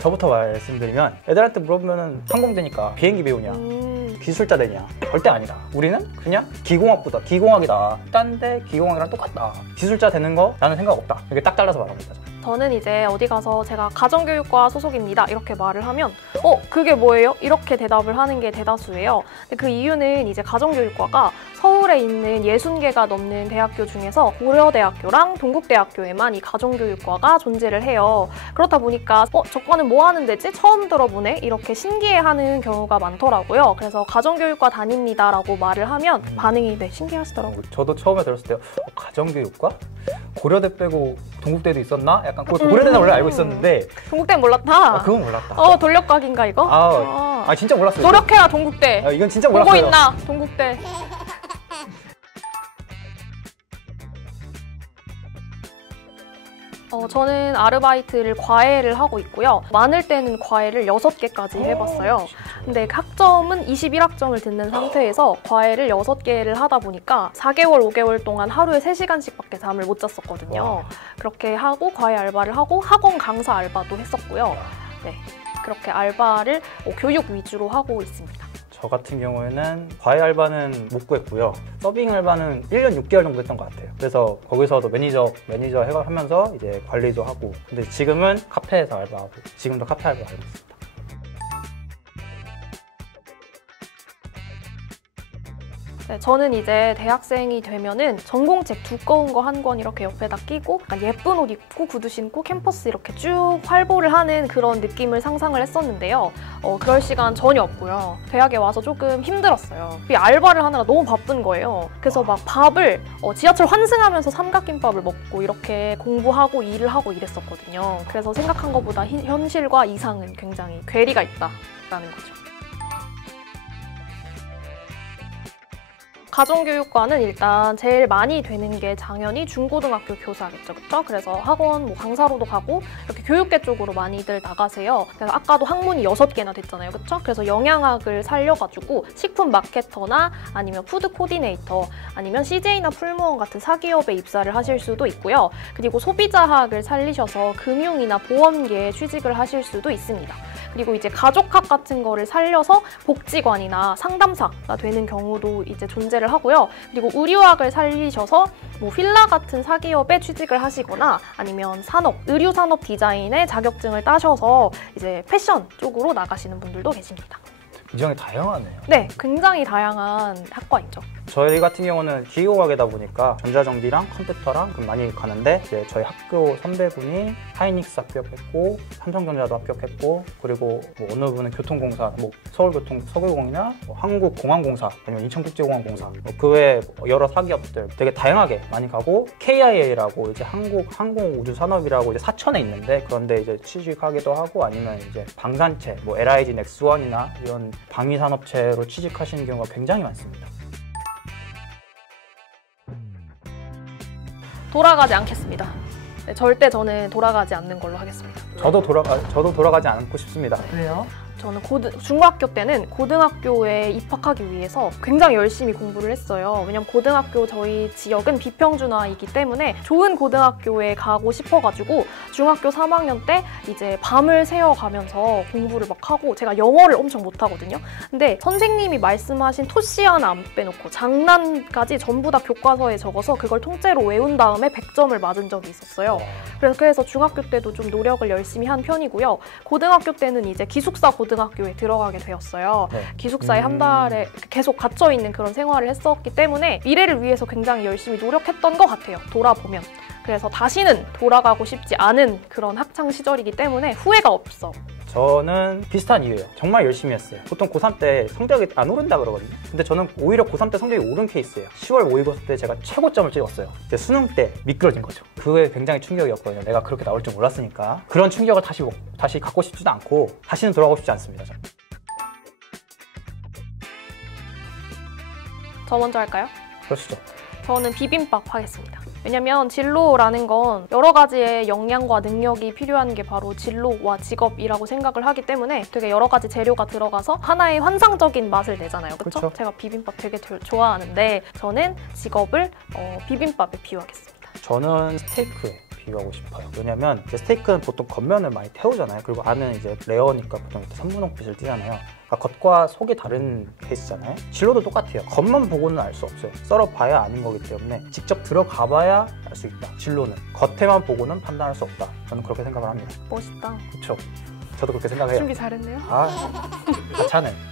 저부터 말씀드리면 애들한테 물어보면 항공대니까 비행기 배우냐 기술자 되냐? 절대 아니다. 우리는 그냥 기공학부다. 기공학이다. 딴데 기공학이랑 똑같다. 기술자 되는 거 나는 생각 없다. 이게 딱 잘라서 말합니다. 저는 이제 어디 가서 제가 가정교육과 소속입니다 이렇게 말을 하면 그게 뭐예요? 이렇게 대답을 하는 게 대다수예요. 근데 그 이유는 이제 가정교육과가 서울에 있는 60개가 넘는 대학교 중에서 고려대학교랑 동국대학교에만 이 가정교육과가 존재를 해요. 그렇다 보니까 저 과는 뭐 하는 데지? 처음 들어보네? 이렇게 신기해하는 경우가 많더라고요. 그래서 가정교육과 다닙니다 라고 말을 하면 반응이 신기하시더라고요. 저도 처음에 들었을 때 가정교육과? 고려대 빼고 동국대도 있었나? 약간 고려대는 원래 알고 있었는데 동국대는 몰랐다? 그건 몰랐다. 돌려각인가 이거? 진짜 몰랐어요. 노력해라 동국대. 이건 진짜 몰랐어요. 보고 있나 동국대. 저는 아르바이트를 과외를 하고 있고요. 많을 때는 과외를 6개까지 해봤어요. 근데 학점은 21학점을 듣는 상태에서 과외를 6개를 하다 보니까 4개월, 5개월 동안 하루에 3시간씩밖에 잠을 못 잤었거든요. 그렇게 하고 과외 알바를 하고 학원 강사 알바도 했었고요. 네, 그렇게 알바를 교육 위주로 하고 있습니다. 저 같은 경우에는 과외 알바는 못 구했고요. 서빙 알바는 1년 6개월 정도 했던 것 같아요. 그래서 거기서도 매니저 하면서 이제 관리도 하고. 근데 지금은 카페에서 알바하고, 지금도 카페 알바 하고 있습니다. 네, 저는 이제 대학생이 되면은 전공책 두꺼운 거 한 권 이렇게 옆에다 끼고 약간 예쁜 옷 입고 구두 신고 캠퍼스 이렇게 쭉 활보를 하는 그런 느낌을 상상을 했었는데요. 그럴 시간 전혀 없고요. 대학에 와서 조금 힘들었어요. 이 알바를 하느라 너무 바쁜 거예요. 그래서 막 밥을 지하철 환승하면서 삼각김밥을 먹고 이렇게 공부하고 일을 하고 이랬었거든요. 그래서 생각한 것보다 현실과 이상은 굉장히 괴리가 있다라는 거죠. 가정교육과는 일단 제일 많이 되는 게 당연히 중고등학교 교사겠죠, 그렇죠? 그래서 학원, 강사로도 가고 이렇게 교육계 쪽으로 많이들 나가세요. 그래서 아까도 학문이 6개나 됐잖아요, 그렇죠? 그래서 영양학을 살려가지고 식품 마케터나 아니면 푸드 코디네이터 아니면 CJ나 풀무원 같은 사기업에 입사를 하실 수도 있고요. 그리고 소비자학을 살리셔서 금융이나 보험계에 취직을 하실 수도 있습니다. 그리고 이제 가족학 같은 거를 살려서 복지관이나 상담사가 되는 경우도 이제 존재를 하고요. 그리고 의류학을 살리셔서 필라 같은 사기업에 취직을 하시거나 아니면 의류산업 디자인의 자격증을 따셔서 이제 패션 쪽으로 나가시는 분들도 계십니다. 굉장히 다양하네요. 네, 굉장히 다양한 학과이죠. 저희 같은 경우는 기계공학이다 보니까 전자정비랑 컴퓨터랑 많이 가는데 이제 저희 학교 선배분이 하이닉스 합격했고 삼성전자도 합격했고 그리고 어느 분은 교통공사, 서울공이나 한국공항공사 아니면 인천국제공항공사 그 외에 여러 사기업들 되게 다양하게 많이 가고 KIA라고 이제 한국항공우주산업이라고 이제 사천에 있는데 그런데 이제 취직하기도 하고 아니면 이제 방산체 LIG 넥스원이나 이런 방위산업체로 취직하시는 경우가 굉장히 많습니다. 돌아가지 않겠습니다. 네, 절대 저는 돌아가지 않는 걸로 하겠습니다. 저도 돌아가지 않고 싶습니다. 왜요? 저는 중학교 때는 고등학교에 입학하기 위해서 굉장히 열심히 공부를 했어요. 왜냐면 고등학교 저희 지역은 비평준화이기 때문에 좋은 고등학교에 가고 싶어가지고 중학교 3학년 때 이제 밤을 새워가면서 공부를 막 하고 제가 영어를 엄청 못하거든요. 근데 선생님이 말씀하신 토시 하나 안 빼놓고 장난까지 전부 다 교과서에 적어서 그걸 통째로 외운 다음에 100점을 맞은 적이 있었어요. 그래서 중학교 때도 좀 노력을 열심히 한 편이고요. 고등학교 때는 이제 기숙사 고등학교에 들어가게 되었어요. 네. 기숙사에 한 달에 계속 갇혀있는 그런 생활을 했었기 때문에 미래를 위해서 굉장히 열심히 노력했던 것 같아요. 돌아보면. 그래서 다시는 돌아가고 싶지 않은 그런 학창 시절이기 때문에 후회가 없어. 저는 비슷한 이유예요. 정말 열심히 했어요. 보통 고3 때 성적이 안 오른다 그러거든요. 근데 저는 오히려 고3 때 성적이 오른 케이스예요. 10월 모의고사 때 제가 최고점을 찍었어요. 근데 수능 때 미끄러진 거죠. 그게 굉장히 충격이었거든요. 내가 그렇게 나올 줄 몰랐으니까. 그런 충격을 다시 갖고 싶지도 않고 다시는 돌아가고 싶지 않습니다. 저는. 저 먼저 할까요? 그러시죠. 저는 비빔밥 하겠습니다. 왜냐면 진로라는 건 여러 가지의 역량과 능력이 필요한 게 바로 진로와 직업이라고 생각을 하기 때문에 되게 여러 가지 재료가 들어가서 하나의 환상적인 맛을 내잖아요. 그렇죠? 제가 비빔밥 되게 좋아하는데 저는 직업을 비빔밥에 비유하겠습니다. 저는 스테이크에 비교하고 싶어요. 왜냐면 이제 스테이크는 보통 겉면을 많이 태우잖아요. 그리고 안은 이제 레어니까 보통 이렇게 선분홍빛을 띠잖아요. 그러니까 겉과 속이 다른 케이스잖아요. 진로도 똑같아요. 겉만 보고는 알 수 없어요. 썰어봐야 아는 거기 때문에 직접 들어가봐야 알 수 있다. 진로는 겉에만 보고는 판단할 수 없다. 저는 그렇게 생각을 합니다. 멋있다. 그렇죠. 저도 그렇게 생각해요. 준비 잘했네요. 가차는.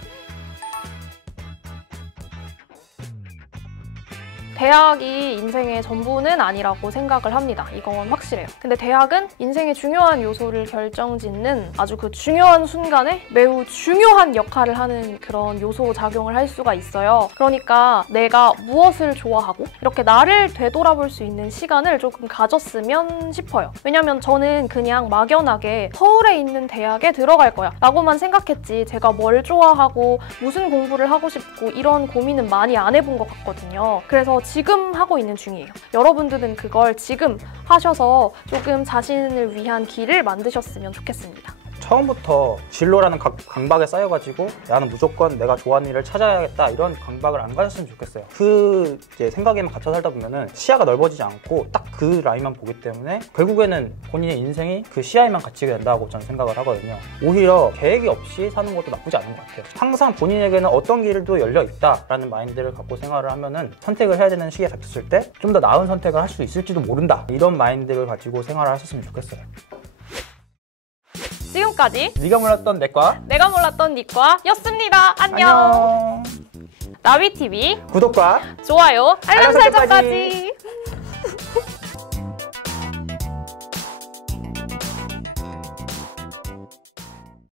대학이 인생의 전부는 아니라고 생각을 합니다. 이건 확실해요. 근데 대학은 인생의 중요한 요소를 결정짓는 아주 그 중요한 순간에 매우 중요한 역할을 하는 그런 요소 작용을 할 수가 있어요. 그러니까 내가 무엇을 좋아하고 이렇게 나를 되돌아볼 수 있는 시간을 조금 가졌으면 싶어요. 왜냐면 저는 그냥 막연하게 서울에 있는 대학에 들어갈 거야 라고만 생각했지 제가 뭘 좋아하고 무슨 공부를 하고 싶고 이런 고민은 많이 안 해본 것 같거든요. 그래서 지금 하고 있는 중이에요. 여러분들은 그걸 지금 하셔서 조금 자신을 위한 길을 만드셨으면 좋겠습니다. 처음부터 진로라는 강박에 쌓여가지고 나는 무조건 내가 좋아하는 일을 찾아야겠다 이런 강박을 안 가졌으면 좋겠어요. 그 이제 생각에만 갇혀 살다 보면은 시야가 넓어지지 않고 딱 그 라인만 보기 때문에 결국에는 본인의 인생이 그 시야에만 갇히게 된다고 저는 생각을 하거든요. 오히려 계획이 없이 사는 것도 나쁘지 않은 것 같아요. 항상 본인에게는 어떤 길도 열려 있다라는 마인드를 갖고 생활을 하면은 선택을 해야 되는 시기에 닥쳤을 때 좀 더 나은 선택을 할 수 있을지도 모른다. 이런 마인드를 가지고 생활을 하셨으면 좋겠어요. 지금까지 네가 몰랐던 내과 내가 몰랐던 니과였습니다. 안녕. 나비TV 구독과 좋아요, 알람 알람 설정까지. 설정까지.